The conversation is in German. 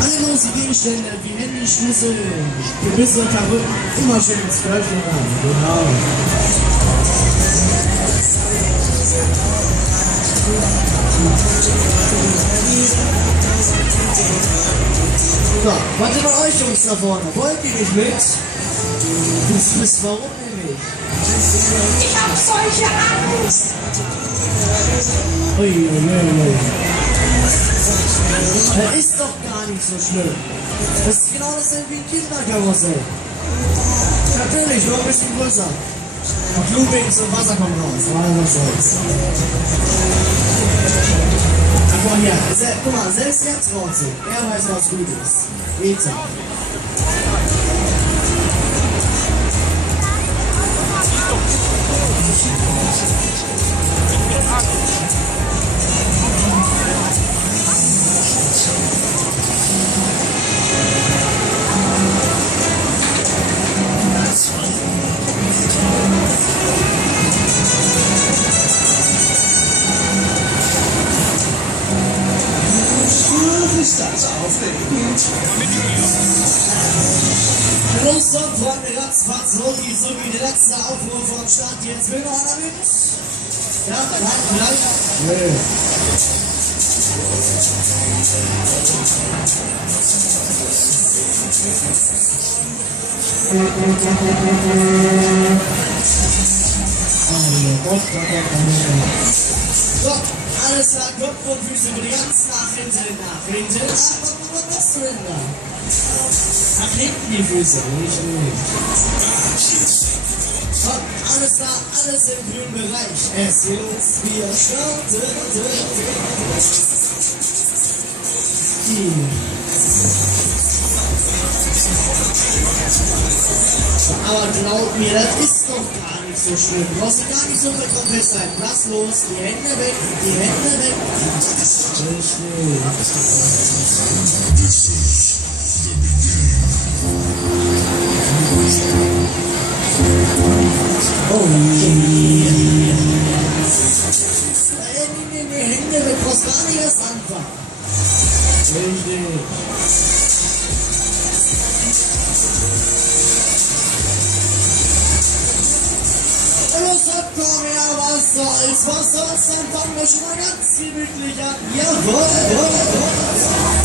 Alle lose Gegenstände wie Handy, Schlüssel, Gebisse und Karotten immer schön ins Körbchen rein. Genau. So, was sind bei euch Jungs da vorne? Wollt ihr nicht mit? Du wisst warum nämlich? Ich hab solche Angst! Uiuiui. Das ist doch gar nicht so schlimm. Das ist genau dasselbe wie ein Kinderkarussell. Natürlich, nur ein bisschen größer. Und Loopings und Wasser kommt raus. Was soll's. Aber ja, guck mal, selbst jetzt raus. Er weiß, was gut ist. Eta. Ist das aufregend? Los, so, Freunde, ratzfatz, Loki, so wie der letzte Aufruf vom Start. Jetzt will noch einer mit. Ja, nein, vielleicht. Nö. So, alles klar, Kopf und Füße mit ganz nach hinten. Was machst du denn da? Nach hinten die Füße, nicht ruhig. So, alles klar, alles im grünen Bereich. Es geht los, wir starten. Aber glaub mir, das ist doch gar nicht so schlimm. Du brauchst gar nicht so verkomplett sein. Lass los, die Hände weg, die Hände weg. Oh yeah. Die Hände weg, brauchst gar nicht erst anfangen. Richtig. Was soll's, dann fangen wir schon mal ganz gemütlich an. Jawohl, jawohl, jawohl.